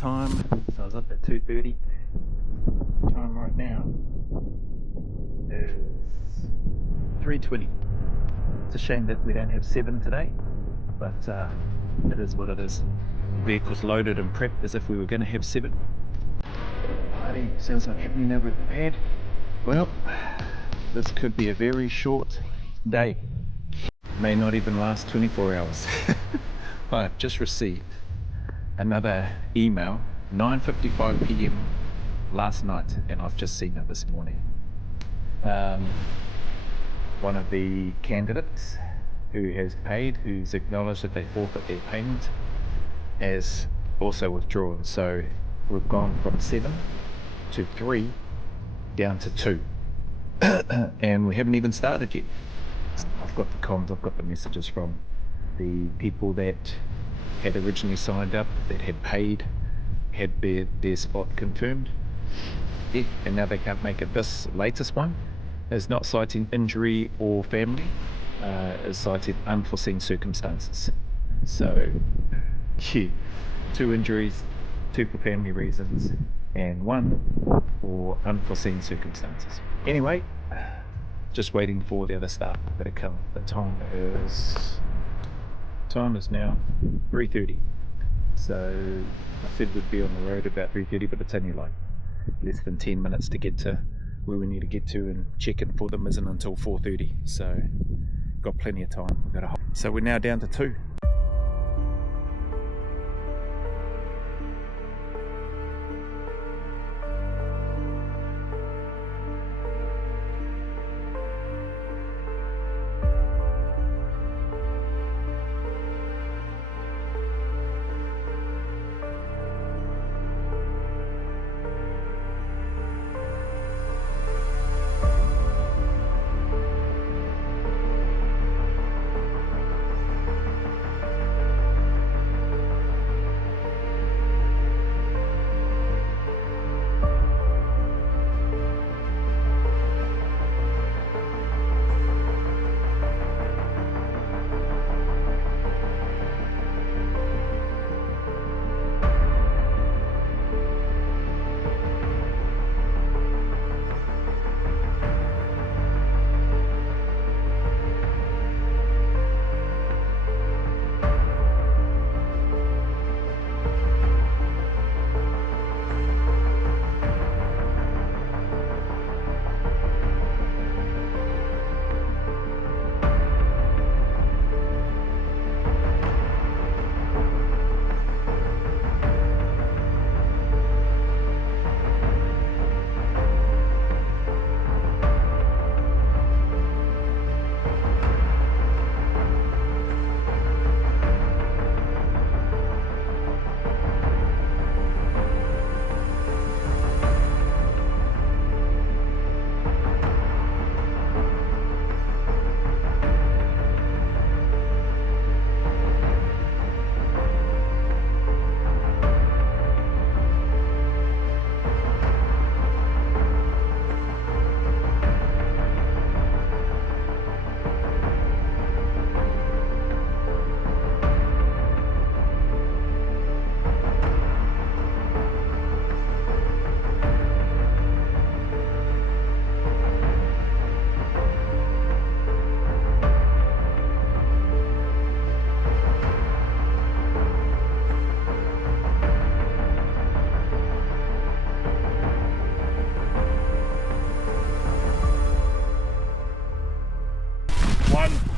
time. So I was up at 2:30. Time right now is 3:20. It's a shame that we don't have 7 today, but it is what it is. Vehicles loaded and prepped as if we were going to have 7. Bloody sounds like having never prepared. Well, this could be a very short day. May not even last 24 hours. I've just received another email, 9:55 p.m. last night, and I've just seen it this morning. One of the candidates who has paid, who's acknowledged that they forfeit their payment, has also withdrawn. So we've gone from 7 to 3 down to 2. And we haven't even started yet. I've got the comms, I've got the messages from the people that had originally signed up, that had paid, had their spot confirmed. Yeah, and now they can't make it. This latest one is not citing injury or family, is citing unforeseen circumstances. So, yeah, 2 injuries, 2 for family reasons, and 1 for unforeseen circumstances. Anyway, just waiting for the other staff to come. The time is now 3:30. So I said we'd be on the road about 3:30, but it's only like less than 10 minutes to get to where we need to get to, and check-in for them isn't until 4:30. So got plenty of time. So we're now down to 2.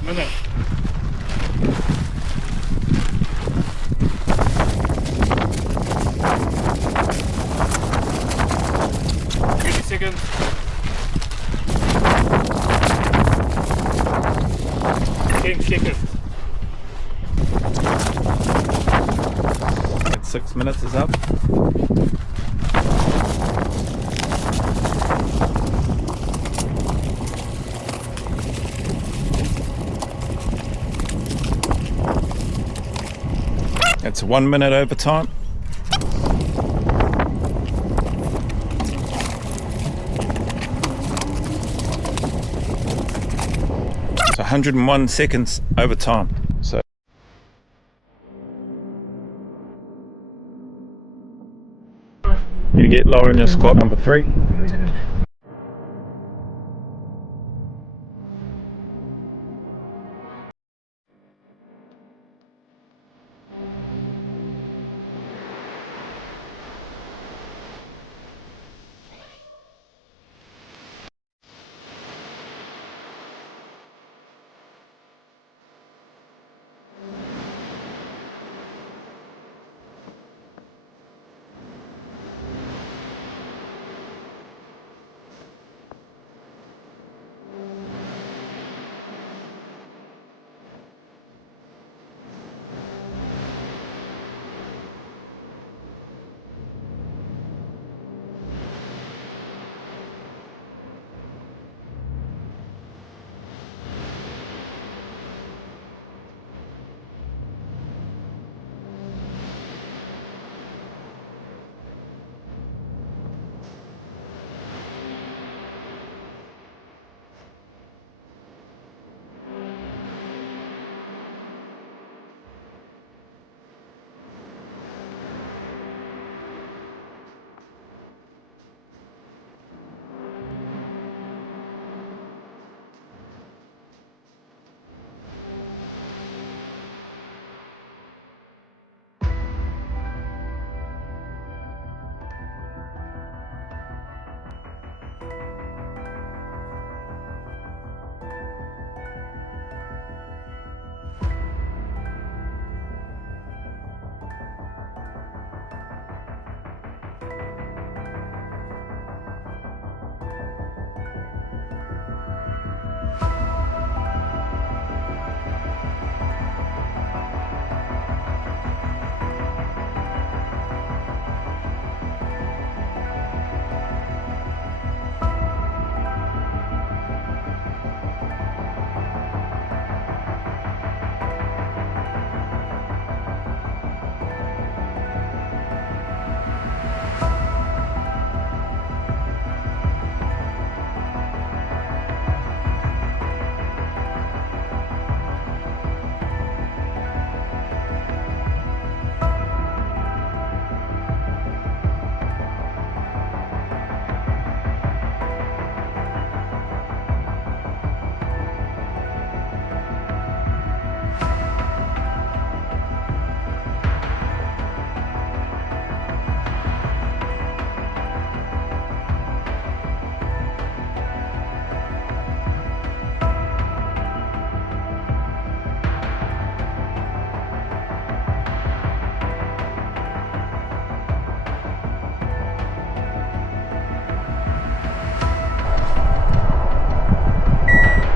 Minute. Seconds. 10 seconds. That 6 minutes is up. It's 1 minute overtime. It's 101 seconds overtime. So You get lower in your squat number 3.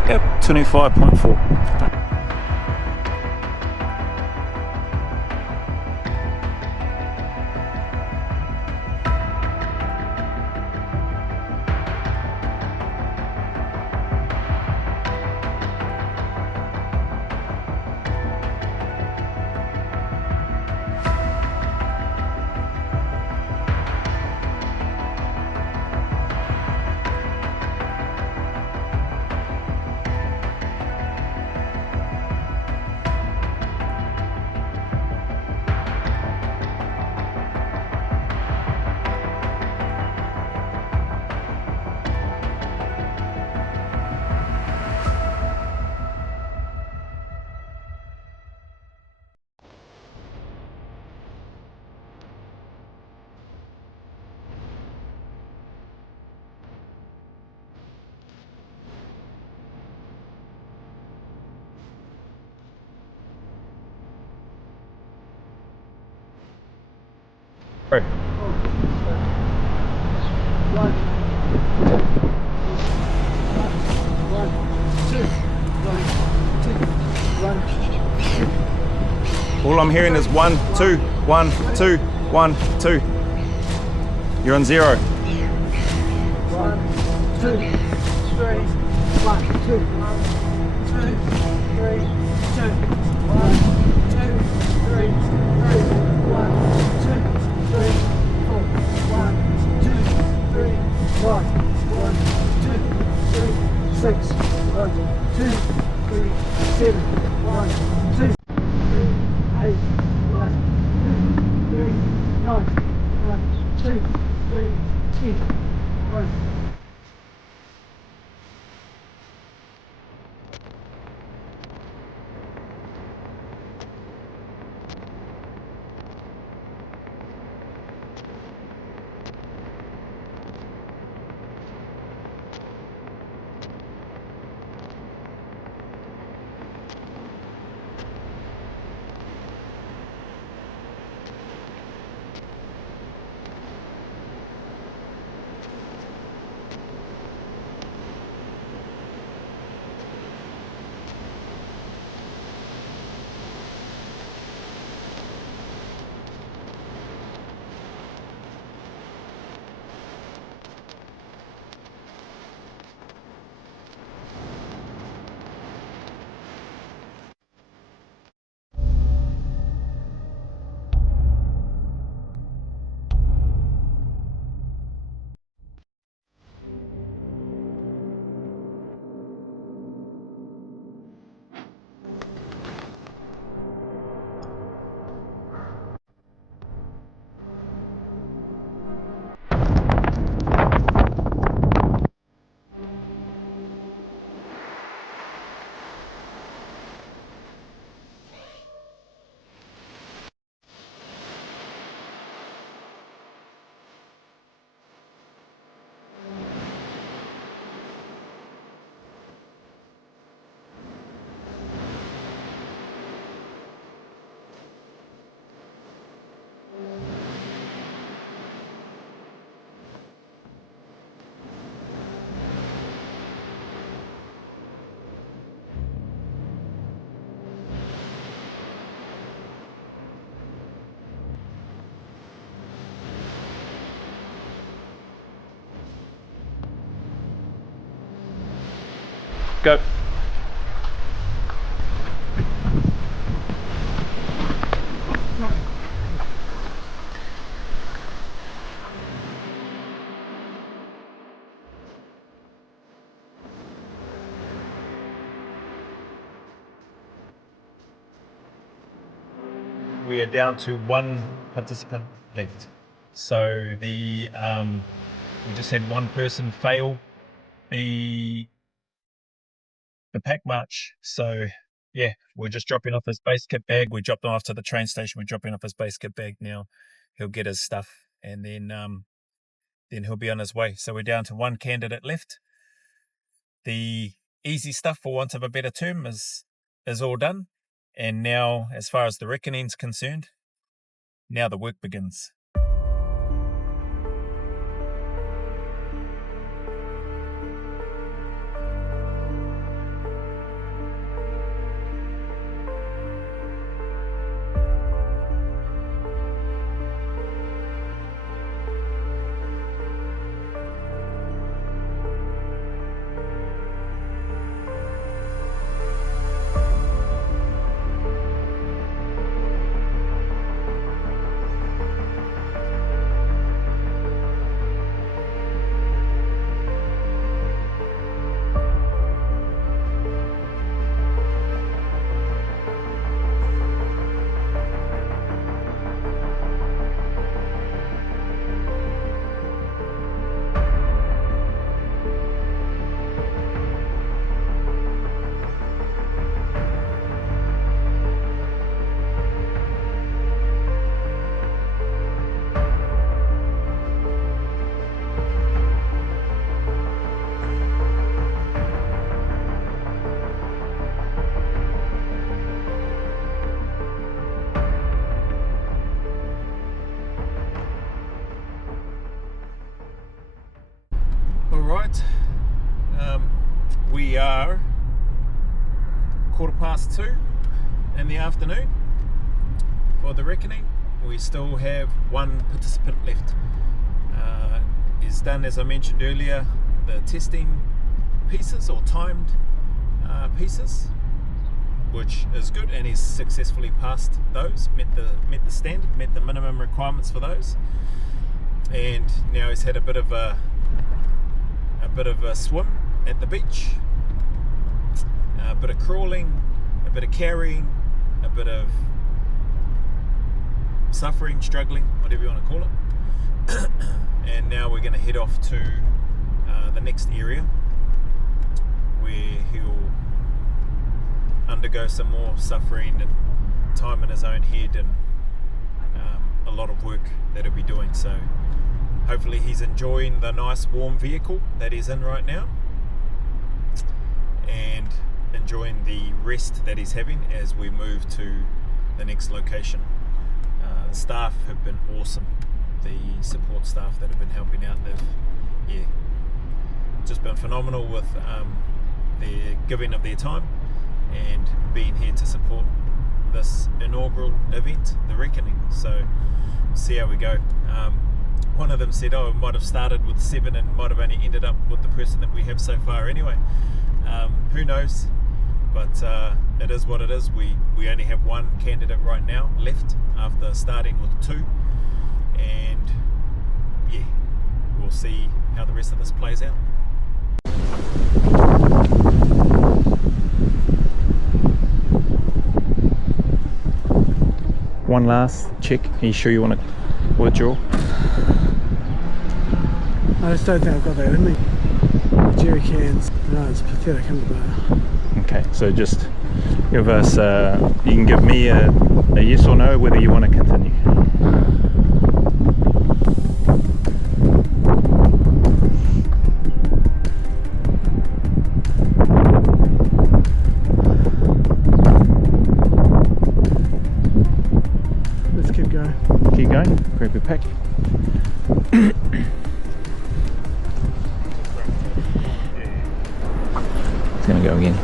Yep, 25.4. Right. All I'm hearing is 1, 2, 1, 2, 1, 2. You're on 0. 1, 2, 3, 1, 2, 1, 2, 3, 2, 1, 2, 3, 1, 2, 3, 4, 1, 2, 3, 5, 1, 2, 3, 6, 1, 2, 3, 7, 1, 2, 3, 8, 1, 2, 3, 9, 1, 2, 3, 3, 2, 1. Go. We are down to one participant left. So we just had one person fail the pack march. So yeah, we're just dropping off his base kit bag. We dropped him off to the train station. We're dropping off his base kit bag now. He'll get his stuff, and then he'll be on his way. So we're down to one candidate left. The easy stuff, for want of a better term, is all done. And now, as far as the reckoning's concerned, now the work begins. Alright, we are 2:15 in the afternoon for the reckoning. We still have one participant left. He's done, as I mentioned earlier, the testing pieces or timed pieces, which is good, and he's successfully passed those, met the standard, met the minimum requirements for those, and now he's had a bit of a swim at the beach, a bit of crawling, a bit of carrying, a bit of suffering, struggling, whatever you want to call it. And and now we're going to head off to the next area where he'll undergo some more suffering and time in his own head, and a lot of work that he'll be doing. So hopefully he's enjoying the nice warm vehicle that he's in right now and enjoying the rest that he's having as we move to the next location. The staff have been awesome. The support staff that have been helping out, they've just been phenomenal with their giving of their time and being here to support this inaugural event, the Reckoning. So see how we go. One of them said, it might have started with 7 and might have only ended up with the person that we have so far anyway. Who knows? But it is what it is. We only have one candidate right now left after starting with 2, and we'll see how the rest of this plays out. One last check. Are you sure you want to withdraw? I just don't think I've got that in me. The jerry cans, no, it's pathetic, isn't it, though? Okay, so just give us, you can give me a yes or no whether you want to continue. Let's keep going. Keep going, grab your pack. It's going to go again.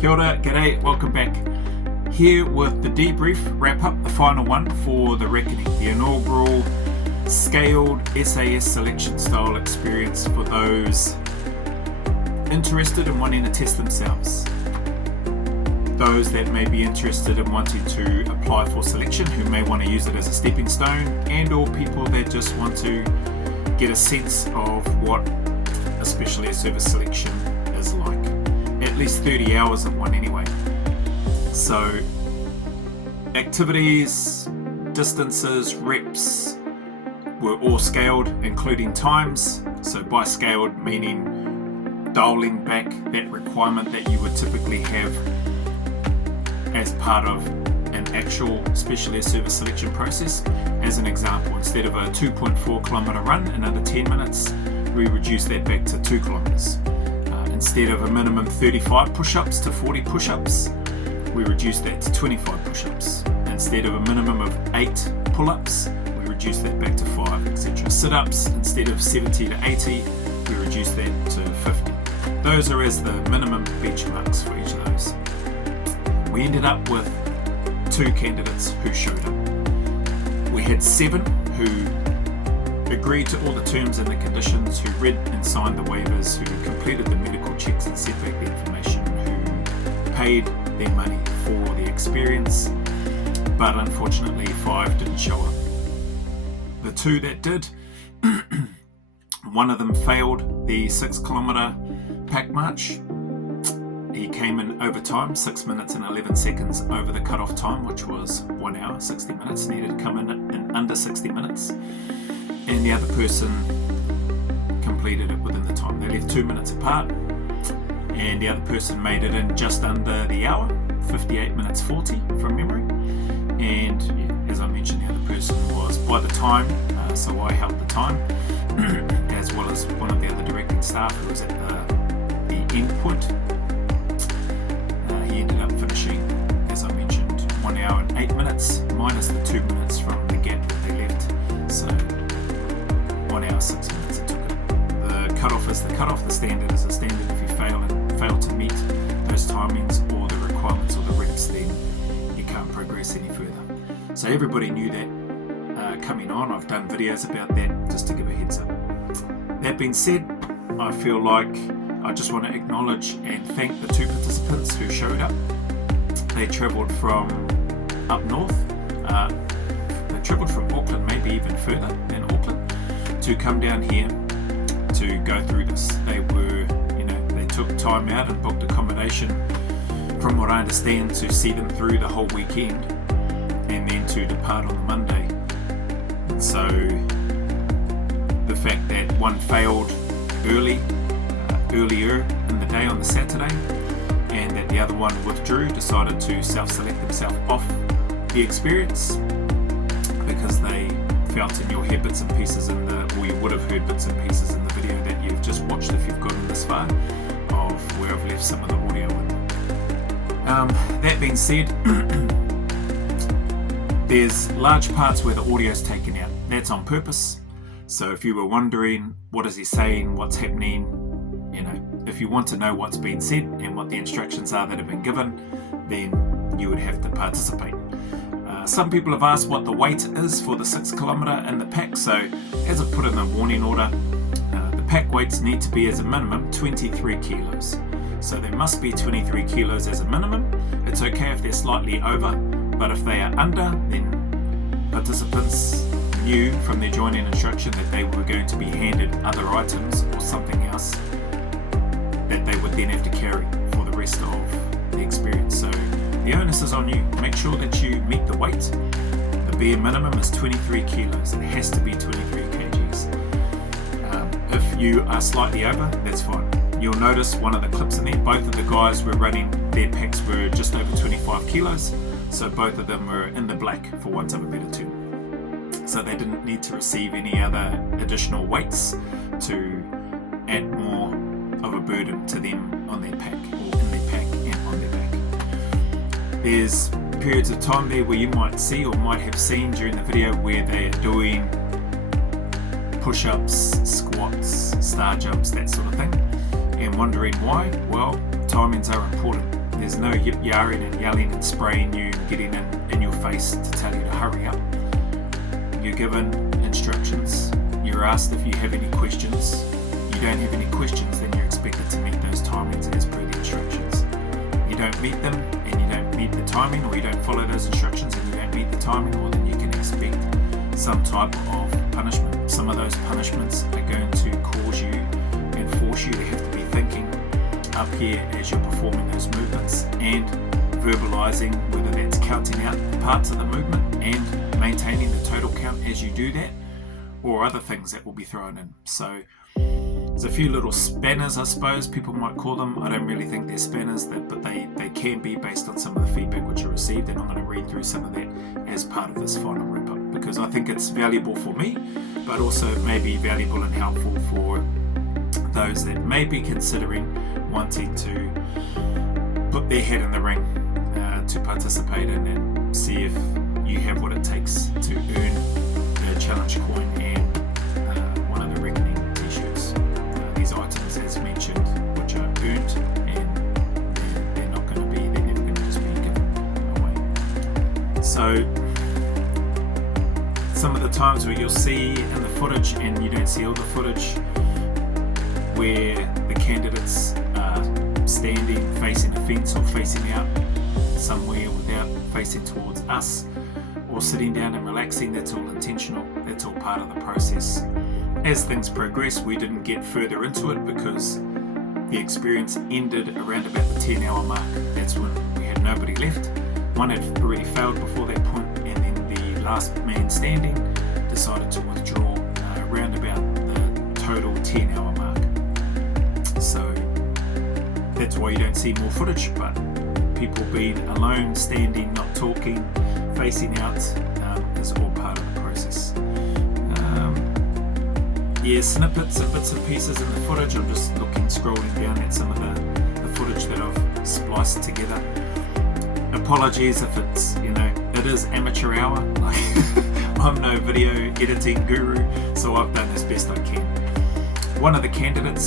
Kia ora, g'day, welcome back. Here with the debrief, wrap up, the final one for the Reckoning, the inaugural Scaled SAS Selection style experience for those interested in wanting to test themselves. Those that may be interested in wanting to apply for selection, who may want to use it as a stepping stone, and or people that just want to get a sense of what a special air service selection is like. At least 30 hours of one anyway. So activities, distances, reps were all scaled, including times. So by scaled meaning dialing back that requirement that you would typically have as part of an actual special air service selection process. As an example, instead of a 2.4 kilometre run in under 10 minutes, we reduced that back to 2 kilometres. Instead of a minimum 35 push-ups to 40 push-ups, we reduced that to 25 push-ups. Instead of a minimum of 8 pull-ups, we reduced that back to 5, etc. Sit-ups, instead of 70 to 80, we reduced that to 50. Those are as the minimum benchmarks for each of those. We ended up with 2 candidates who showed up. We had 7 who agreed to all the terms and the conditions, who read and signed the waivers, who completed the medical checks and sent back the information, who paid their money for the experience, but unfortunately 5 didn't show up. the two that did, one of them failed the 6 kilometre pack march. He came in over time, 6 minutes and 11 seconds over the cut-off time, which was 1 hour, 60 minutes. Needed to come in under 60 minutes. And the other person completed it within the time. They left 2 minutes apart, and the other person made it in just under the hour, 58 minutes 40 from memory. And yeah, as I mentioned, the other person was by the time, so I held the time, as well as one of the other directing staff who was at the end point. He ended up finishing, as I mentioned, 1 hour and 8 minutes, minus the 2 minutes from the gap that they left. So 1 hour 6 minutes it took it. The cut-off is the cut-off, the standard is the standard. If you fail to meet those timings or the requirements or the reps, then you can't progress any further. So everybody knew that coming on. I've done videos about that just to give a heads up. That being said, I feel like I just want to acknowledge and thank the 2 participants who showed up. They travelled from up north, they travelled from Auckland, maybe even further than Auckland, to come down here to go through this. They were, they took time out and booked accommodation, from what I understand, to see them through the whole weekend and then to depart on the Monday. So the fact that one failed earlier in the day on the Saturday, and that the other one withdrew, decided to self-select themselves off the experience because they felt in your head bits and pieces or you would have heard bits and pieces in the video that you've just watched if you've gotten this far, of where I've left some of the audio in. That being said, there's large parts where the audio is taken out. That's on purpose. So if you were wondering, what is he saying, what's happening, if you want to know what's been said and what the instructions are that have been given, then you would have to participate. Some people have asked what the weight is for the 6 kilometre in the pack. So as I put in the warning order, the pack weights need to be as a minimum 23 kilos. So there must be 23 kilos as a minimum. It's okay if they're slightly over, but if they are under, then participants knew from their joining instruction that they were going to be handed other items or something else that they would then have to carry for the rest of the experience. So the onus is on you. Make sure that you meet the weight. The bare minimum is 23 kilos. It has to be 23 kgs. If you are slightly over, that's fine. You'll notice one of the clips in there, both of the guys were running, their packs were just over 25 kilos. So both of them were in the black, for want of a better term. So they didn't need to receive any other additional weights to add more of a burden to them on their pack, or in their pack and on their back. There's periods of time there where you might see or might have seen during the video where they are doing push-ups, squats, star jumps, that sort of thing, and wondering why. Well, timings are important. There's no yip-yarring and yelling and spraying you and getting in your face to tell you to hurry up. You're given instructions. You're asked if you have any questions. You don't have any questions, then you're expected to meet those timings as per the instructions. You don't meet them and you don't meet the timing, or you don't follow those instructions and you don't meet the timing, well, then you can expect some type of punishment. Some of those punishments are going to cause you and force you to have to be thinking up here as you're performing those movements and verbalizing, whether that's counting out parts of the movement and maintaining the total count as you do that, or other things that will be thrown in. So there's a few little spanners, I suppose people might call them. I don't really think they're spanners, but they can be based on some of the feedback which I received, and I'm going to read through some of that as part of this final wrap up, because I think it's valuable for me, but also may be valuable and helpful for those that may be considering wanting to put their head in the ring to participate in and see if you have what it takes to earn the challenge coin and one of the reckoning t-shirts. These items, as mentioned, which are earned, and they're never going to just be given away. So some of the times where you'll see in the footage, and you don't see all the footage, where the candidates are standing facing a fence or facing out somewhere without facing towards us, or sitting down and relaxing. That's all intentional. That's all part of the process. As things progress, we didn't get further into it because the experience ended around about the 10-hour mark. That's when we had nobody left. One had already failed before that point, and then the last man standing decided to withdraw around about the total 10-hour mark. So that's why you don't see more footage, but people being alone, standing, not talking, facing out is all part of the process. Snippets and bits and pieces in the footage. I'm just scrolling down at some of the footage that I've spliced together. Apologies if it's, it is amateur hour. I'm no video editing guru, so I've done as best I can. One of the candidate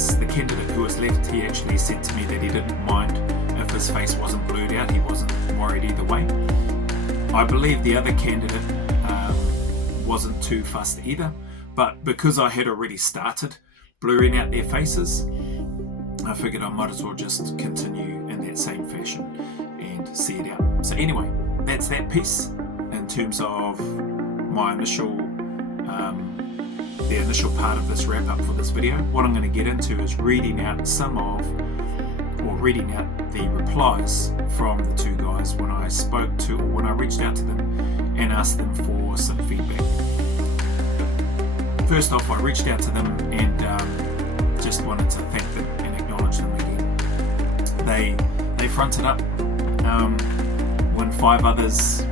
who was left, he actually said to me that he didn't mind if his face wasn't blurred out. He wasn't worried either way. I believe the other candidate wasn't too fussed either, but because I had already started blurring out their faces, I figured I might as well just continue in that same fashion and see it out. So anyway, that's that piece in terms of my the initial part of this wrap up for this video. What I'm going to get into is reading out the replies from the two guys when I reached out to them and asked them for some feedback. First off, I reached out to them and just wanted to thank them and acknowledge them again. They fronted up when 5 others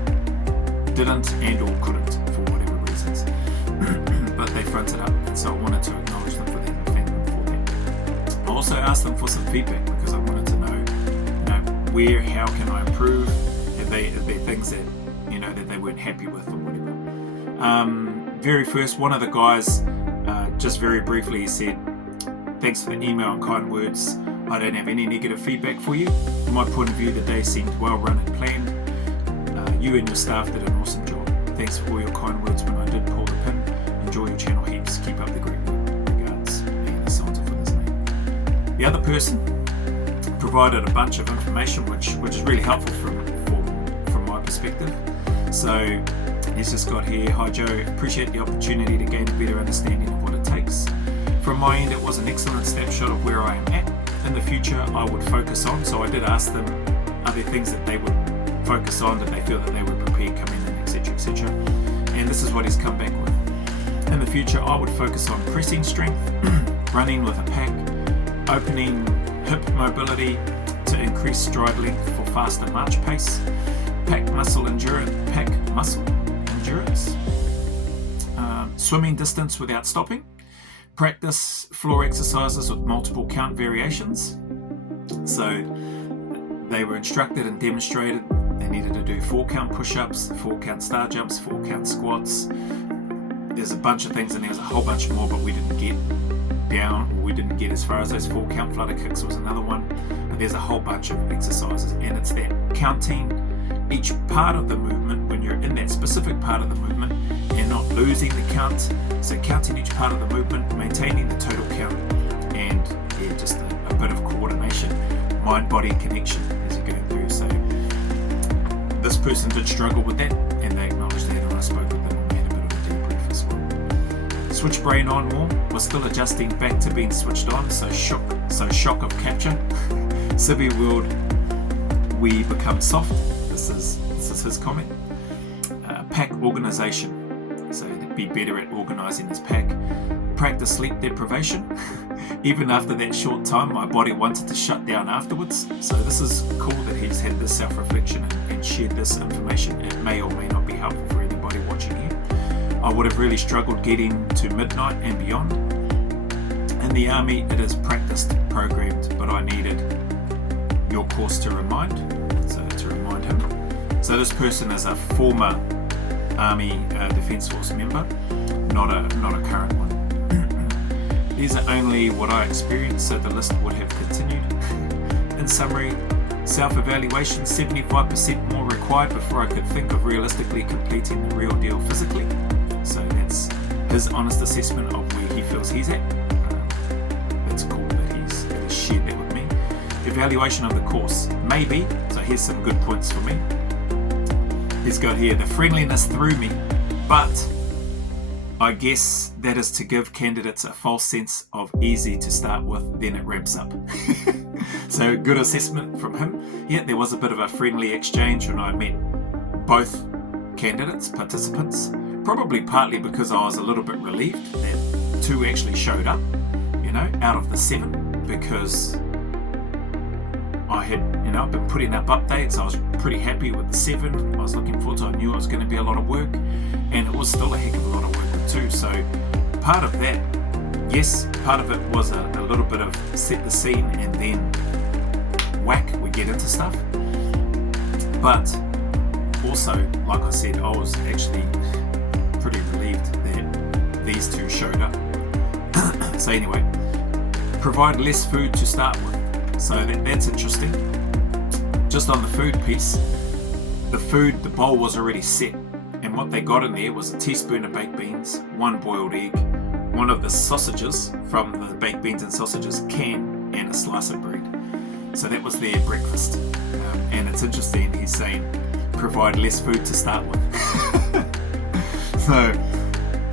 didn't and or couldn't for whatever reasons. But they fronted up, and so I wanted to acknowledge them for that and thank them for that. I also asked them for some feedback because I wanted to know, how can I improve? Are there things that that they weren't happy with or whatever? Very first, one of the guys, just very briefly, he said, "Thanks for the email and kind words. I don't have any negative feedback for you. From my point of view, the day seemed well run and planned. You and your staff did an awesome job. Thanks for all your kind words when I did pull the pin. Enjoy your channel heaps. Keep up the great work. Regards." And so on and so forth his name. The other person provided a bunch of information which is really helpful from my perspective. So he's just got here, "Hi Joe, appreciate the opportunity to gain a better understanding of what it takes. From my end, it was an excellent snapshot of where I am at. In the future, I would focus on," so I did ask them, are there things that they would focus on, that they feel that they were prepared coming in, etc, etc. And this is what he's come back with. "In the future, I would focus on pressing strength, running with a pack, opening hip mobility to increase stride length for faster march pace, pack muscle endurance, swimming distance without stopping, practice floor exercises with multiple count variations." So they were instructed and demonstrated they needed to do 4 count push-ups, 4 count star jumps, 4 count squats. There's a bunch of things and there's a whole bunch more, but we didn't get as far as those 4 count flutter kicks was another one. But there's a whole bunch of exercises, and it's that counting each part of the movement when you're in that specific part of the movement and not losing the count. So counting each part of the movement, maintaining the total count, and just a bit of coordination, mind-body connection as you're going through. So this person did struggle with that, and they acknowledged that, and I spoke with them and we had a bit of a debrief as well. Switch brain on more, was still adjusting back to being switched on, so shock of capture. Civi world, we become soft. This is his comment. Pack organisation, so to be better at organising his pack. Practice sleep deprivation. Even after that short time, my body wanted to shut down afterwards. So this is cool that he's had this self-reflection and shared this information. It may or may not be helpful for anybody watching here. I would have really struggled getting to midnight and beyond. In the army, it is practiced, programmed, but I needed your course to remind him. So this person is a former Army Defence Force member, not a current one. These are only what I experienced, so the list would have continued. In summary, self-evaluation, 75% more required before I could think of realistically completing the real deal physically. So that's his honest assessment of where he feels he's at. That's cool that he's shared that with me. Evaluation of the course, maybe. So here's some good points for me. He's got here, the friendliness threw me, but I guess that is to give candidates a false sense of easy to start with, then it ramps up. So good assessment from him. Yeah, there was a bit of a friendly exchange when I met both candidates, participants, probably partly because I was a little bit relieved that 2 actually showed up, you know, out of the 7, because I had, you know, been putting up updates. I was pretty happy with the 7. I was looking forward to it. I knew it was going to be a lot of work, and it was still a heck of a lot of work with 2. So part of that, yes, part of it was a little bit of set the scene and then whack, we get into stuff. But also, like I said, I was actually pretty relieved that these 2 showed up. So anyway, provide less food to start with. So that's interesting. Just on the food piece, the bowl was already set, and what they got in there was a teaspoon of baked beans, 1 boiled egg, 1 of the sausages from the baked beans and sausages can, and a slice of bread. So that was their breakfast. And it's interesting, he's saying provide less food to start with. So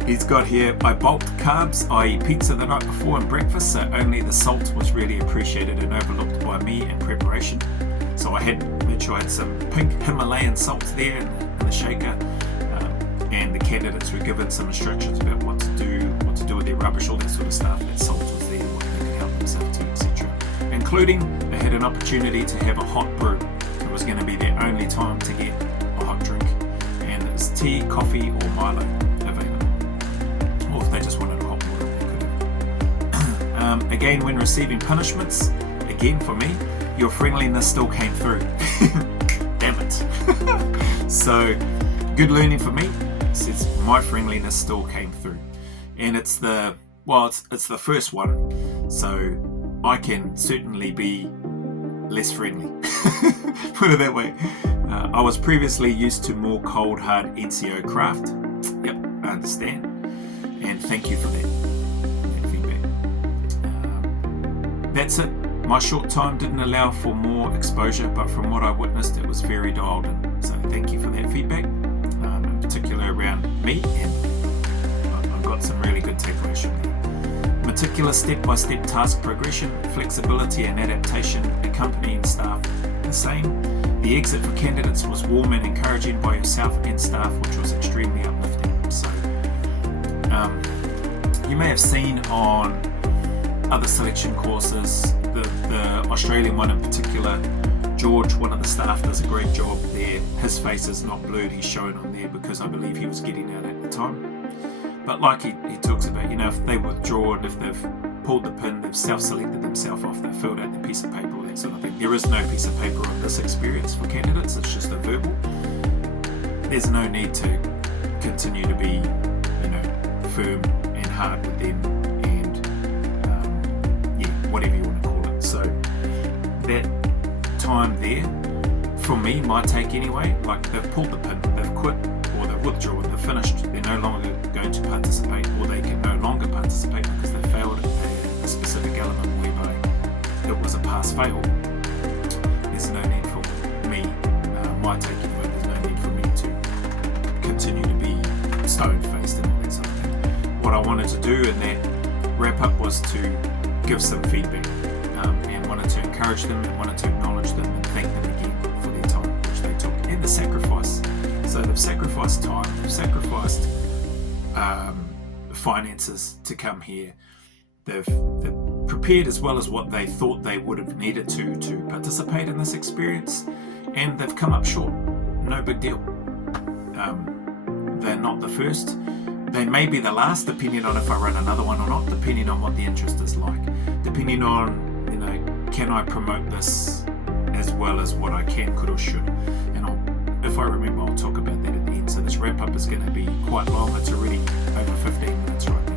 he's got here, I bulked carbs, i.e. pizza the night before and breakfast, so only the salt was really appreciated and overlooked by me in preparation. So I made sure I had some pink Himalayan salt there in the shaker, and the candidates were given some instructions about what to do with their rubbish, all that sort of stuff. That salt was there, what they could help themselves to, etc. Including, they had an opportunity to have a hot brew. It was going to be their only time to get a hot drink, and it was tea, coffee, or Milo available. Or if they just wanted a hot water, they could have. Again, when receiving punishments, again for me, your friendliness still came through. Damn it. So, good learning for me. It says my friendliness still came through. And it's the first one, so I can certainly be less friendly. Put it that way. I was previously used to more cold, hard NCO craft. Yep, I understand. And thank you for that feedback. That's it. My short time didn't allow for more exposure, but from what I witnessed, it was very dialed in. So thank you for that feedback, in particular around me, and I've got some really good takeaways from there. Meticulous step-by-step task progression, flexibility and adaptation, accompanying staff the same. The exit for candidates was warm and encouraging by yourself and staff, which was extremely uplifting. So you may have seen on other selection courses, the Australian one in particular, George, one of the staff, does a great job there. His face is not blurred, he's shown on there because I believe he was getting out at the time. But like he talks about, you know, if they withdraw and if they've pulled the pin, they've self-selected themselves off, they've filled out the piece of paper, all that sort of thing. There is no piece of paper on this experience for candidates, it's just a verbal. There's no need to continue to be, you know, firm and hard with them and, whatever you want to call it. So that time there, for me, my take anyway, like they've pulled the pin, they've quit, or they've withdrawn, they're finished, they're no longer going to participate, or they can no longer participate because they failed a specific element whereby it was a pass-fail. There's no need for me, my take anyway, there's no need for me to continue to be stone-faced and all that sort of thing. What I wanted to do in that wrap-up was to give some feedback, and wanted to encourage them and wanted to acknowledge them and thank them again for their time which they took and the sacrifice. So they've sacrificed time, they've sacrificed finances to come here. They've prepared as well as what they thought they would have needed to participate in this experience, and they've come up short. No big deal. They're not the first. They may be the last, depending on if I run another one or not, depending on what the interest is like, depending on, you know, can I promote this as well as what I can, could or should. And if I remember, I'll talk about that at the end. So this wrap up is going to be quite long. It's already over 15 minutes right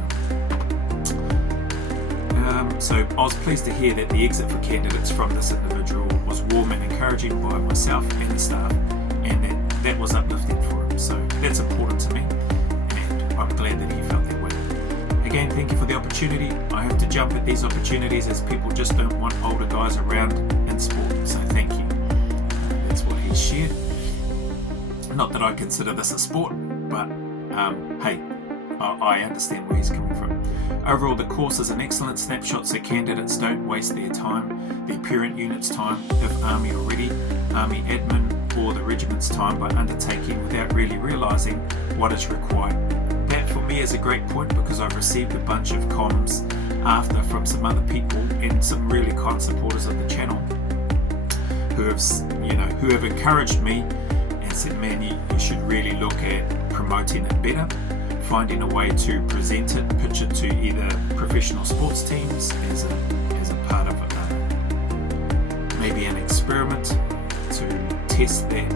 now. So I was pleased to hear that the exit for candidates from this individual was warm and encouraging by myself and the staff, and that was uplifting for him. So that's important to me, and I'm glad that he felt that way. Again, thank you for the opportunity. I have to jump at these opportunities as people just don't want older guys around in sport, so thank you. That's what he shared. Not that I consider this a sport, but hey, I understand where he's coming from. Overall, the course is an excellent snapshot so candidates don't waste their time, the parent unit's time, if Army already, Army admin, or the regiment's time by undertaking without really realising what is required. That for me is a great point because I've received a bunch of comms after from some other people and some really kind supporters of the channel who have encouraged me and said, man, you should really look at promoting it better, finding a way to present it, pitch it to either professional sports teams as a part of maybe an experiment to test that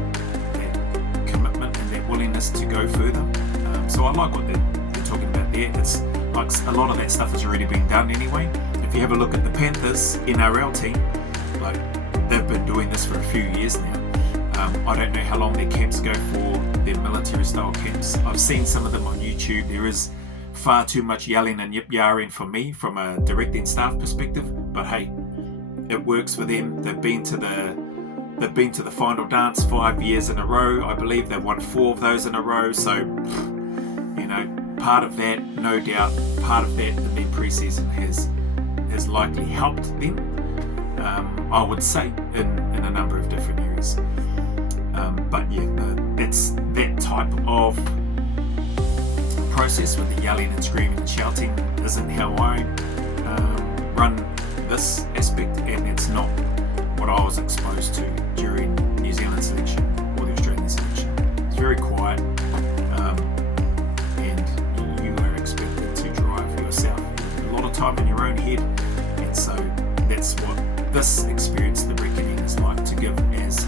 commitment and that willingness to go further. So I like what they're talking about there. It's like a lot of that stuff has already been done anyway. If you have a look at the Panthers NRL team, like they've been doing this for a few years now. I don't know how long their camps go for, their military style camps. I've seen some of them on YouTube. There is far too much yelling and yip-yarring for me from a directing staff perspective, but hey, it works for them. They've been to the final dance 5 years in a row. I believe they've won 4 of those in a row. So, part of that, no doubt, part of that in their preseason has likely helped them. I would say in a number of different areas. But yeah, that's that type of process with the yelling and screaming and shouting isn't how I run this aspect, and it's not what I was exposed to during New Zealand selection or the Australian selection. It's very quiet, and you are expected to drive yourself a lot of time in your own head, and so that's what this experience, the reckoning, is like to give as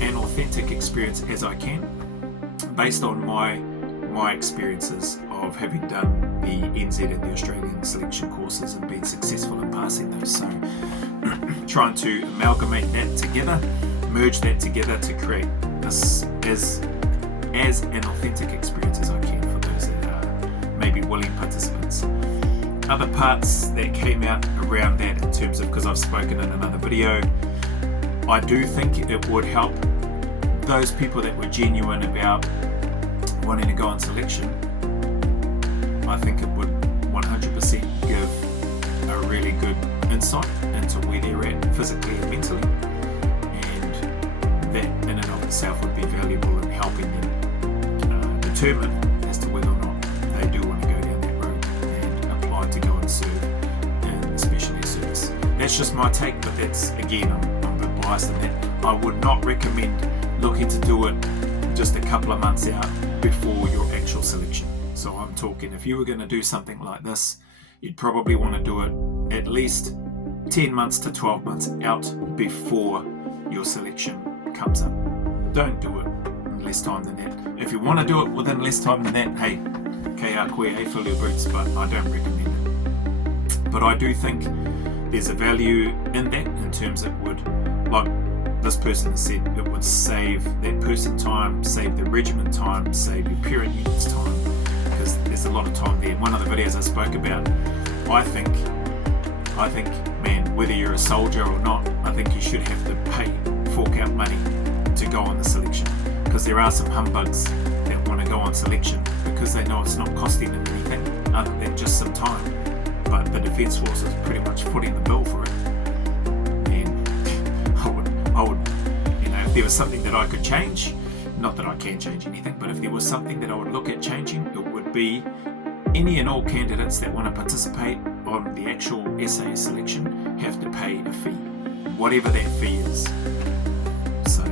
an authentic experience as I can, based on my experiences of having done the NZ and the Australian selection courses and been successful in passing those. So trying to amalgamate that together, merge that together to create this as an authentic experience as I can for those that are maybe willing participants. Other parts that came out around that in terms of, because I've spoken in another video, I do think it would help those people that were genuine about wanting to go on selection. I think it would 100% give a really good insight into where they're at physically and mentally, and that in and of itself would be valuable in helping them determine as to whether or not they do want to go down that road and apply to go and serve in the specialist service. That's just my take, but that's, again, I'm a bit biased in that. I would not recommend looking to do it just a couple of months out before your actual selection. So I'm talking, if you were going to do something like this, you'd probably want to do it at least 10 months to 12 months out before your selection comes up. Don't do it in less time than that. If you want to do it within less time than that, hey, kia koe, fill your boots, but I don't recommend it. But I do think there's a value in that, in terms it would, like this person has said, it would save that person time, save the regiment time, save your parent unit's time, because there's a lot of time there. One of the videos I spoke about, I think, man, whether you're a soldier or not, I think you should have to fork out money to go on the selection, because there are some humbugs that want to go on selection because they know it's not costing them anything other than just some time, but the Defence Force is pretty much footing the bill for it. I would, if there was something that I could change, not that I can change anything, but if there was something that I would look at changing, it would be any and all candidates that want to participate on the actual SAS selection have to pay a fee, whatever that fee is. So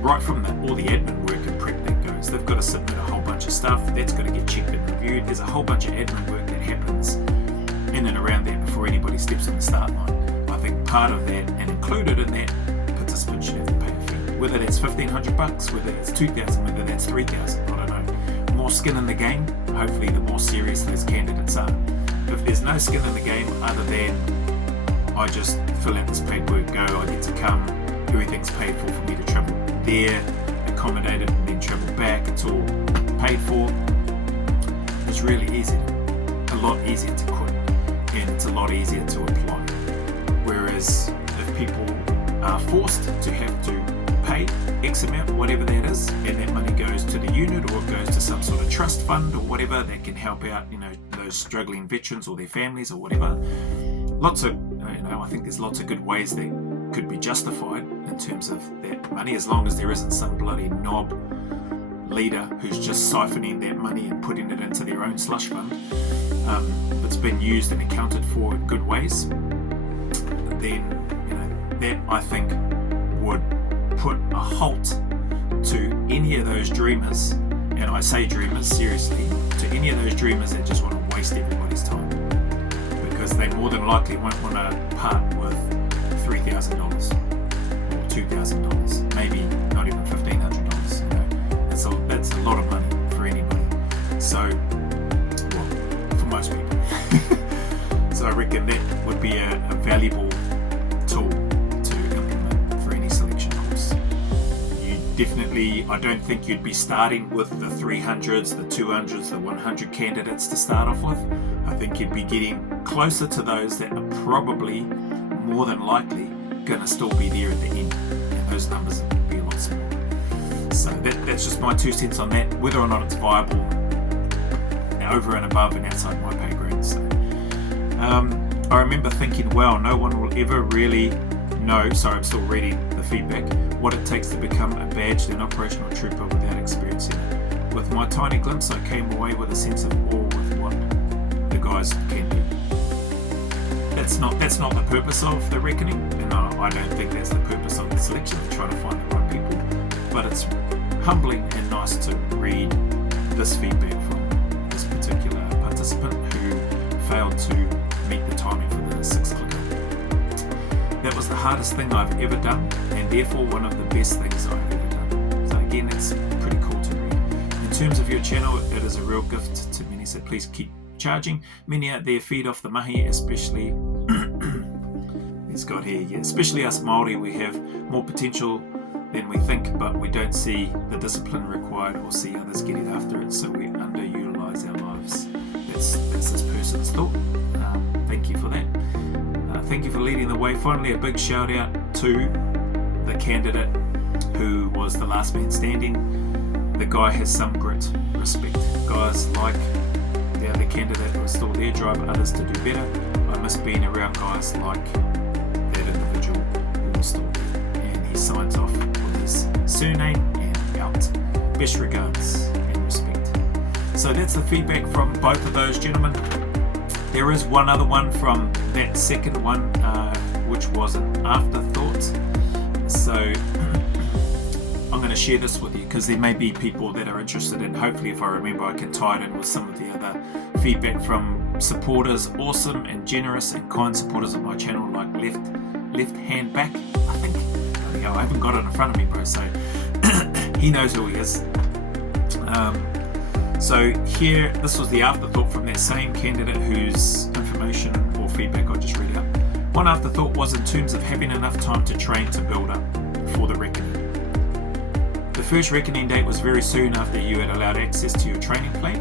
right from all the admin work and prep that goes, they've got to submit a whole bunch of stuff, that's got to get checked and reviewed. There's a whole bunch of admin work that happens in and around that before anybody steps on the start line. I think part of that, and included in that, participants should have to pay a fee. Whether that's $1,500, whether that's $2,000, whether that's $3,000, I don't know. More skin in the game, hopefully the more serious those candidates are. If there's no skin in the game other than I just fill out this paperwork, go, I get to come, everything's paid for me to travel there, accommodated, and then travel back, it's all paid for, it's really easy, a lot easier to quit, and it's a lot easier to apply. Whereas if people are forced to have to pay X amount, whatever that is, and that money goes to the unit or it goes to some sort of trust fund or whatever that can help out, those struggling veterans or their families or whatever. Lots of, I think there's lots of good ways that could be justified in terms of that money, as long as there isn't some bloody knob leader who's just siphoning that money and putting it into their own slush fund. If it's been used and accounted for in good ways, then that I think would put a halt to any of those dreamers, and I say dreamers seriously, to any of those dreamers that just want to waste everybody's time, because they more than likely won't want to part with $3,000 or $2,000, maybe not even $1,500. That's a lot of money for anybody. So, well, for most people. So I reckon that would be a valuable tool to implement for any selection course. You definitely, I don't think you'd be starting with the 300s, the 200s, the 100 candidates to start off with. I think you'd be getting closer to those that are probably more than likely going to still be there at the end, and those numbers would be a lot smaller. So that's just my 2 cents on that, whether or not it's viable over and above and outside my pay grade. So, I remember thinking, wow, no one will ever really know, sorry, I'm still reading the feedback, what it takes to become a badged and operational trooper without experiencing it. With my tiny glimpse, I came away with a sense of awe with what the guys can do. That's not the purpose of the reckoning, and I don't think that's the purpose of the selection, to try to find the right people. But it's humbling and nice to read this feedback from this particular participant who failed to meet the timing for the 6 clicker. That was the hardest thing I've ever done, and therefore one of the best things I've ever done. So again, that's pretty cool to read. In terms of your channel, it is a real gift to many, so please keep charging. Many out there feed off the mahi, especially he's got here, yeah, especially us Māori. We have more potential than we think, but we don't see the discipline required or see others getting after it, so we underutilise our lives. That's this person's thought. Thank you for that. Thank you for leading the way. Finally, a big shout out to the candidate who was the last man standing. The guy has some grit, respect. Guys like the other candidate who is still there drive others to do better. I miss being around guys like that individual who is still there. And he signs off with his surname and out. Best regards and respect. So that's the feedback from both of those gentlemen. There is one other one from that second one, which was an afterthought. So I'm going to share this with you because there may be people that are interested in. Hopefully, if I remember, I can tie it in with some of the other feedback from supporters, awesome and generous and kind supporters of my channel, like left hand back, I think. I haven't got it in front of me, bro, so he knows who he is. So here, this was the afterthought from that same candidate whose information or feedback I just read out. One afterthought was in terms of having enough time to train to build up for the reckoning. The first reckoning date was very soon after you had allowed access to your training plan.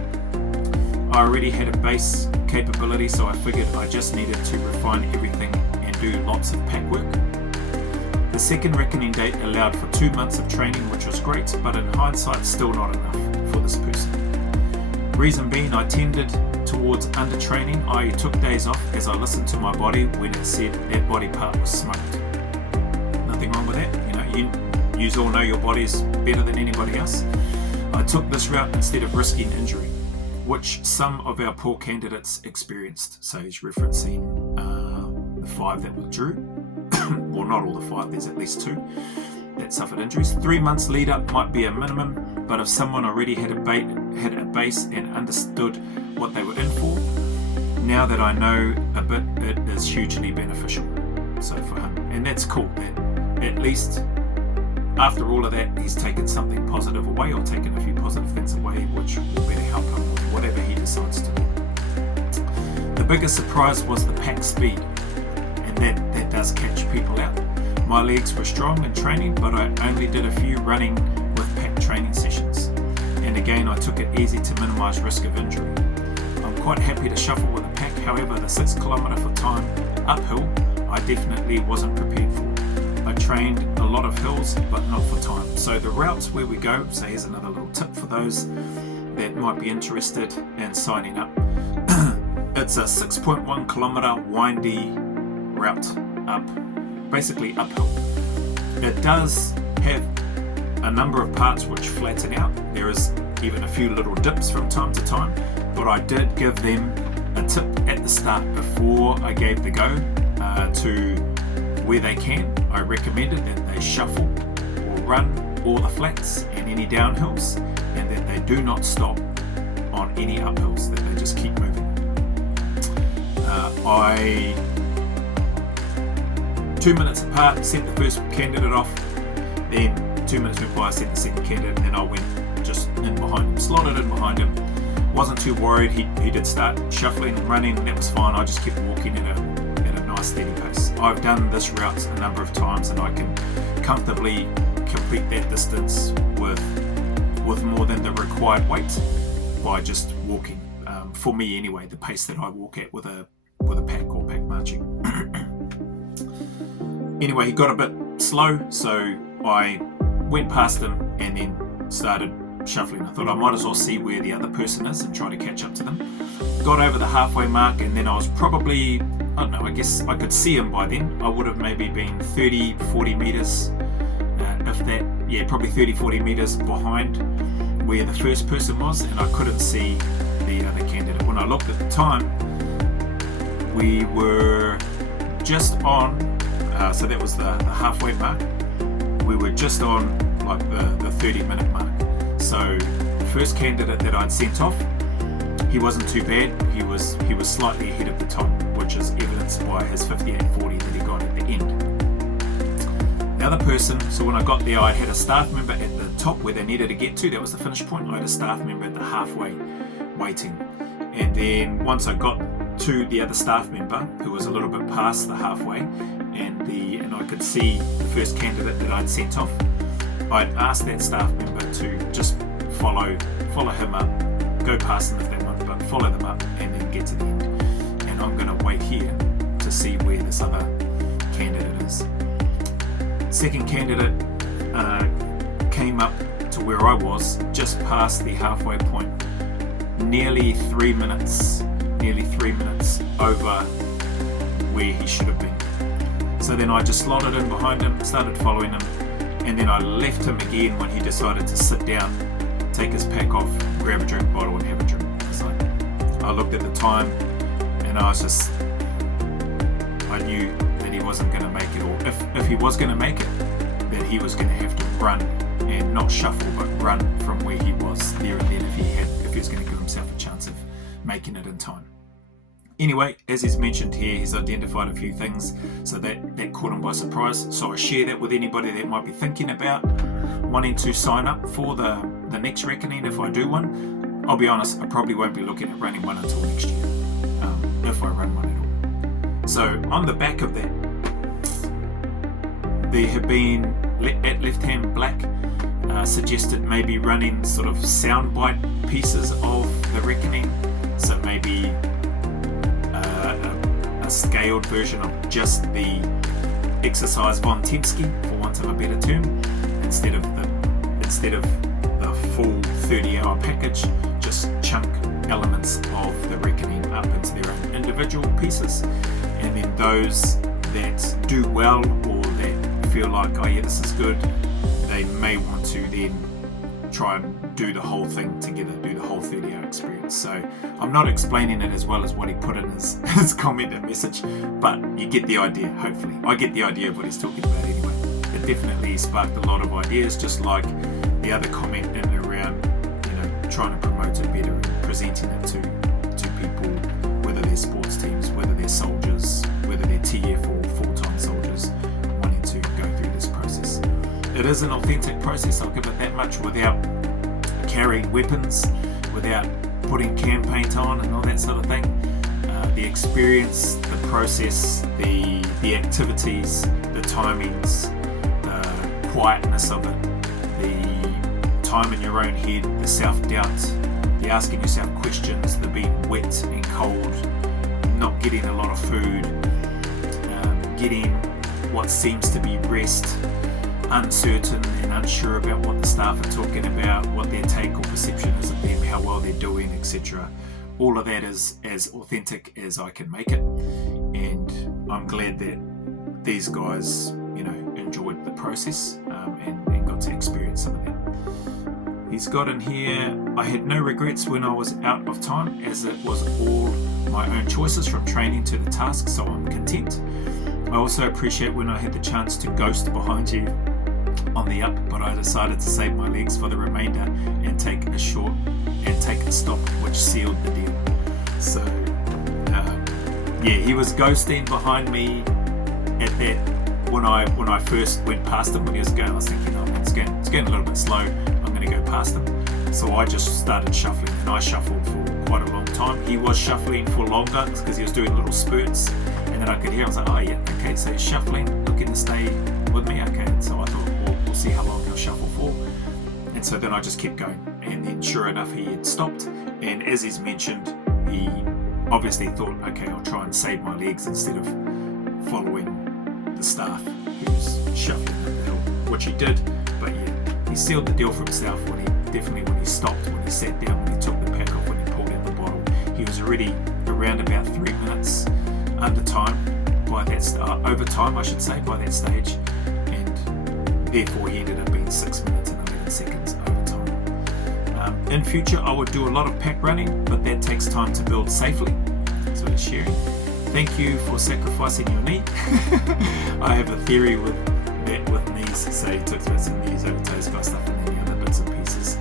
I already had a base capability, so I figured I just needed to refine everything and do lots of pack work. The second reckoning date allowed for 2 months of training, which was great, but in hindsight still not enough for this person. Reason being, I tended towards undertraining, i.e. took days off as I listened to my body when it said that body part was smoked. Nothing wrong with that, you all know your body is better than anybody else. I took this route instead of risking injury, which some of our poor candidates experienced. So he's referencing the 5 that withdrew. Well, not all the 5, there's at least 2 that suffered injuries. 3 months lead up might be a minimum, but if someone already had a base and understood what they were in for, now that I know a bit, it is hugely beneficial. So for him, and that's cool, that at least after all of that, he's taken something positive away, or taken a few positive things away, which will better help him with whatever he decides to do. The biggest surprise was the pack speed, and that does catch people out. My legs were strong in training, but I only did a few running with pack training sessions. And again, I took it easy to minimise risk of injury. I'm quite happy to shuffle with a pack, however the 6 kilometre for time uphill, I definitely wasn't prepared for. I trained a lot of hills, but not for time. So the routes where we go, so here's another little tip for those that might be interested in signing up. It's a 6.1 kilometer windy route up, basically uphill. It does have a number of parts which flatten out. There is even a few little dips from time to time, but I did give them a tip at the start before I gave the go to where they can. I recommended that they shuffle or run all the flats and any downhills, and that they do not stop on any uphills, that they just keep moving. I 2 minutes apart sent the first candidate off, then 2 minutes went by, I sent the second candidate, and then I went just in behind him, slotted in behind him. Wasn't too worried. He did start shuffling and running, and that was fine. I just kept walking at a nice steady pace. I've done this route a number of times, and I can comfortably complete that distance with more than the required weight by just walking. For me anyway, the pace that I walk at with a pack or pack marching. Anyway, he got a bit slow, so I went past him and then started shuffling. I thought I might as well see where the other person is and try to catch up to them. Got over the halfway mark, and then I was probably, I don't know, I guess I could see him by then. I would have maybe been 30-40 meters, if that, yeah, probably 30-40 meters behind where the first person was, and I couldn't see the other candidate. When I looked at the time, we were just on, so that was the halfway mark. We were just on like the 30-minute mark. So the first candidate that I'd sent off, he wasn't too bad. He was slightly ahead of the time, which is evidenced by his 58.40 that he got at the end. The other person, so when I got there, I had a staff member at the top where they needed to get to. That was the finish point. I had a staff member at the halfway waiting. And then once I got to the other staff member, who was a little bit past the halfway, and I could see the first candidate that I'd sent off, I'd asked that staff member to just follow him up, go past them if they want, but follow them up and then get to the end. And I'm going to wait here to see where this other candidate is. Second candidate came up to where I was, just past the halfway point, nearly 3 minutes over where he should have been. So then I just slotted in behind him, started following him, and then I left him again when he decided to sit down, take his pack off, grab a drink bottle and have a drink. So I looked at the time and I knew that he wasn't going to make it, or if he was going to make it, that he was going to have to run, and not shuffle, but run from where he was there and then if he was going to give himself a chance of making it in time. Anyway, as he's mentioned here, he's identified a few things, so that caught him by surprise. So I share that with anybody that might be thinking about wanting to sign up for the next reckoning if I do one. I'll be honest, I probably won't be looking at running one until next year, if I run one at all. So on the back of that, there have been, at Left Hand Black, suggested maybe running sort of soundbite pieces of the reckoning, so maybe a scaled version of just the exercise von Tempsky, for want of a better term, instead of the full 30-hour package, just chunk elements of the reckoning up into their own individual pieces, and then those that do well or that feel like, oh yeah, this is good, they may want to then try and do the whole thing together, do the whole 30-hour experience. So I'm not explaining it as well as what he put in his comment and message, but you get the idea, hopefully. I get the idea of what he's talking about anyway. It definitely sparked a lot of ideas, just like the other comment in and around, trying to promote it better and presenting it to people, whether they're sports teams, whether they're soldiers, whether they're TF or full-time soldiers, wanting to go through this process. It is an authentic process, I'll give it that much, without carrying weapons, without putting cam paint on and all that sort of thing. The experience, the process, the activities, the timings, the quietness of it, the time in your own head, the self-doubt, the asking yourself questions, the being wet and cold, not getting a lot of food, getting what seems to be rest, uncertain and unsure about what the staff are talking about, what their take or perception is of them, how well they're doing, etc. All of that is as authentic as I can make it, and I'm glad that these guys, enjoyed the process and got to experience some of that. He's got in here, I had no regrets when I was out of time, as it was all my own choices from training to the task, so I'm content. I also appreciate when I had the chance to ghost behind you on the up, but I decided to save my legs for the remainder and take a stop, which sealed the deal. So he was ghosting behind me at that when I first went past him when he was going. I was thinking, it's getting a little bit slow, I'm going to go past him. So I just started shuffling, and I shuffled for quite a long time. He was shuffling for longer because he was doing little spurts, and then I could hear, I was like, oh yeah, okay, so he's shuffling, looking to stay with me, okay. So I thought, we'll see how long he'll shuffle for. And so then I just kept going, and then sure enough, he had stopped. And as he's mentioned, he obviously thought, okay, I'll try and save my legs instead of following the staff who's shuffling the hill, which he did. But yeah, he sealed the deal for himself when he stopped, when he sat down, when he took the pack off, when he pulled out the bottle. He was already around about 3 minutes under time by that over time, I should say, by that stage, and therefore he ended up being 6 minutes and 11 seconds over time. In future, I would do a lot of pack running, but that takes time to build safely. That's what he's sharing. Thank you for sacrificing your knee. I have a theory with knees, so he talks about some knees over toes by stuff and then the other bits and pieces,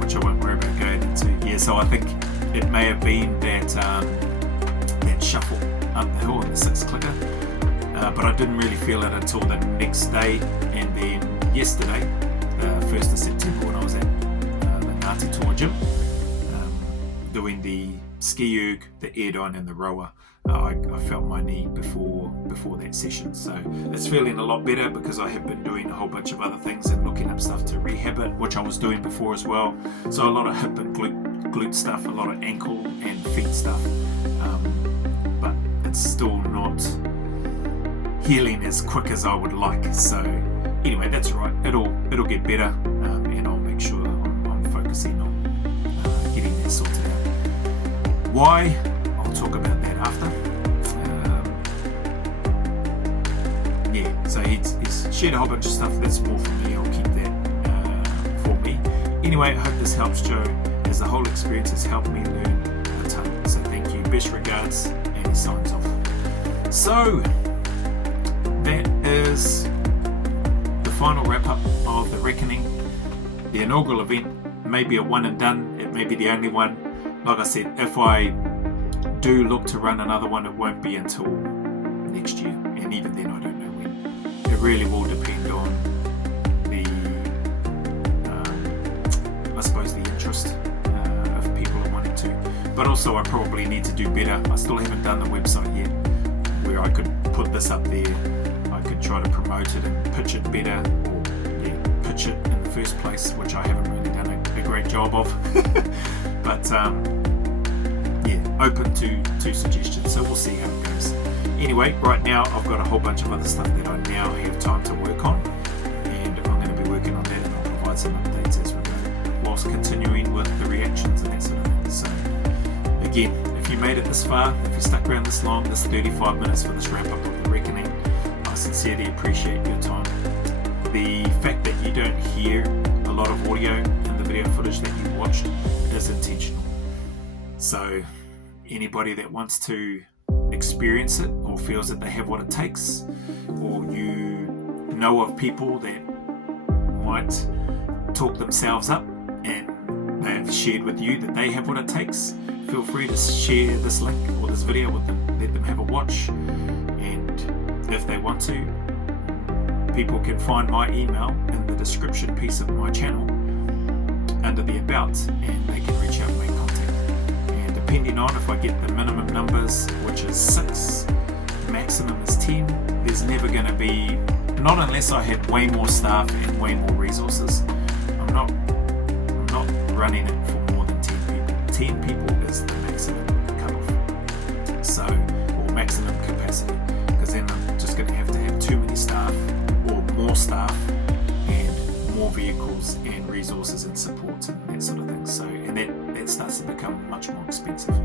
which I won't worry about going into. Yeah, so I think it may have been that shuffle up the hill in the 6 clicker, but I didn't really feel it until the next day, and then yesterday, 1st of September, when I was at the Ngāti Toa gym, doing the ski erg, the airdyne and the rower. I felt my knee before that session, so it's feeling a lot better because I have been doing a whole bunch of other things and looking up stuff to rehab it, which I was doing before as well. So a lot of hip and glute stuff, a lot of ankle and feet stuff, but it's still not healing as quick as I would like. So anyway, that's right, it'll get better, and I'll make sure I'm focusing on getting that sorted out. Why? I'll talk about that after. So he's shared a whole bunch of stuff. That's more for me. I'll keep that for me. Anyway, I hope this helps, Joe, as the whole experience has helped me learn a ton. So thank you. Best regards, and he signs off. So that is the final wrap-up of the Reckoning. The inaugural event may be a one and done. It may be the only one. Like I said, if I do look to run another one, it won't be until next year, and even then I don't know when. It really will depend on the I suppose the interest of people wanting to, but also I probably need to do better. I still haven't done the website yet where I could put this up there. I could try to promote it and pitch it better, or pitch it in the first place, which I haven't really done a great job of. But open to suggestions, so we'll see how it goes. Anyway, right now I've got a whole bunch of other stuff that I now have time to work on, and I'm going to be working on that, and I'll provide some updates as we go, whilst continuing with the reactions and that sort of thing. So again, if you made it this far, if you stuck around this long, this 35 minutes for this wrap up of the Reckoning, I sincerely appreciate your time. The fact that you don't hear a lot of audio in the video footage that you watched is intentional. So anybody that wants to experience it or feels that they have what it takes, or you know of people that might talk themselves up and they have shared with you that they have what it takes, feel free to share this link or this video with them. Let them have a watch, and if they want to, people can find my email in the description piece of my channel under the about, and they can reach out and make contact. And depending on if I get the minimum numbers, which is 6, maximum is 10, there's never going to be, not unless I had way more staff and way more resources. I'm not running it for more than 10 people. 10 people is the maximum cutoff, so, or maximum capacity, because then I'm just going to have too many staff resources and support and that sort of thing. So, and that starts to become much more expensive.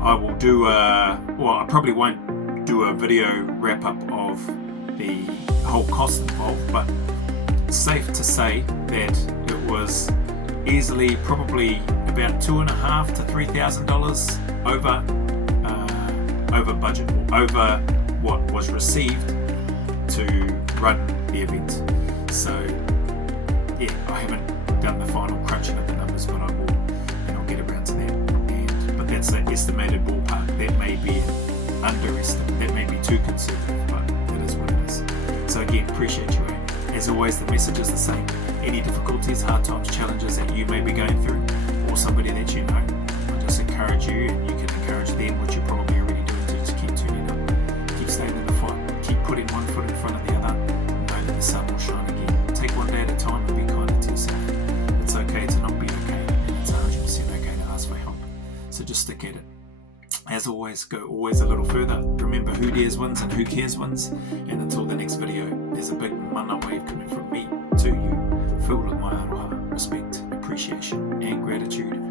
I will do I probably won't do a video wrap up of the whole cost involved, but it's safe to say that it was easily probably about $2,500 to $3,000 over budget, or over what was received to run the event. So yeah, I haven't done the final crunching of the numbers, but I will, and I'll get around to that. But that's an estimated ballpark. That may be an underestimate, that may be too conservative, but that is what it is. So again, appreciate you, Amy. As always, the message is the same. Any difficulties, hard times, challenges that you may be going through, or somebody that you know, I just encourage you, and you can encourage them, which you're probably already doing, to just keep tuning up, keep staying in the fight, keep putting one foot in front of the other, know that the sun will shine again. Take one day at a time and be kind to yourself. It's okay to not be okay, and it's 100% okay to ask for help. So just stick at it. As always, go always a little further. Remember, who dares wins and who cares wins. And until the next video, there's a big mana wave coming from me to you, filled with my aroha, respect, appreciation, and gratitude.